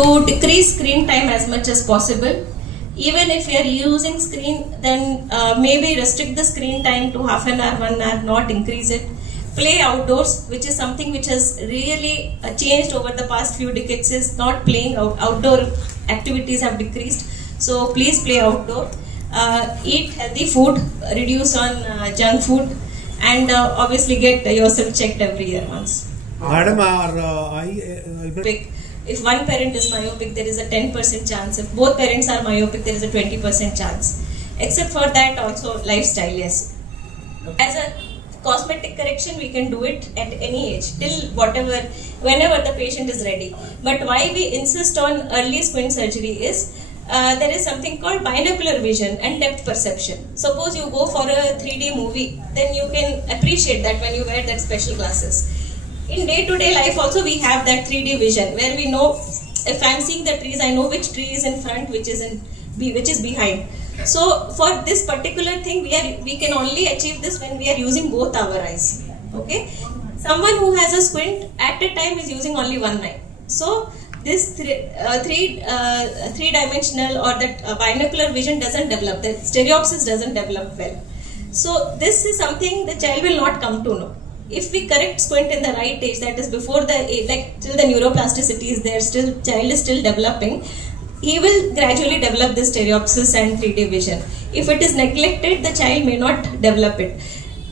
to decrease screen time as much as possible. Even if you are using screen, then maybe restrict the screen time to half an hour, 1 hour, not increase it. Play outdoors, which is something which has really changed over the past few decades, is not playing outdoor activities have decreased. So please play outdoor. Eat healthy food, reduce on junk food, and obviously get yourself checked every year once. Madam, if one parent is myopic, there is a 10% chance. If both parents are myopic, there is a 20% chance. Except for that, also lifestyle, yes. As a cosmetic correction, we can do it at any age, till whenever the patient is ready. But why we insist on early squint surgery is, there is something called binocular vision and depth perception. Suppose you go for a 3D movie, then you can appreciate that when you wear that special glasses. In day-to-day life also we have that 3D vision, where we know if I am seeing the trees, I know which tree is in front, which is behind. So for this particular thing, we can only achieve this when we are using both our eyes. Okay, someone who has a squint at a time is using only one eye. So this three-dimensional or that binocular vision doesn't develop. The stereopsis doesn't develop well. So this is something the child will not come to know. If we correct squint in the right age, that is before the age, like till the neuroplasticity is there, child is still developing, he will gradually develop this stereopsis and 3D vision. If it is neglected, the child may not develop it.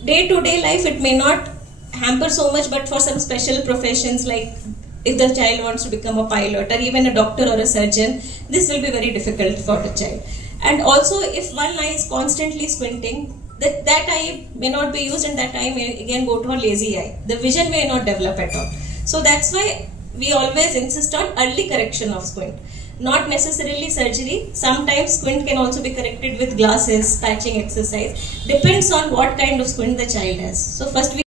Day-to-day life, it may not hamper so much, but for some special professions, like if the child wants to become a pilot or even a doctor or a surgeon, this will be very difficult for the child. And also, if one eye is constantly squinting, that eye may not be used, and that eye may again go to a lazy eye. The vision may not develop at all. So that's why we always insist on early correction of squint. Not necessarily surgery. Sometimes squint can also be corrected with glasses, patching exercise. Depends on what kind of squint the child has. So first we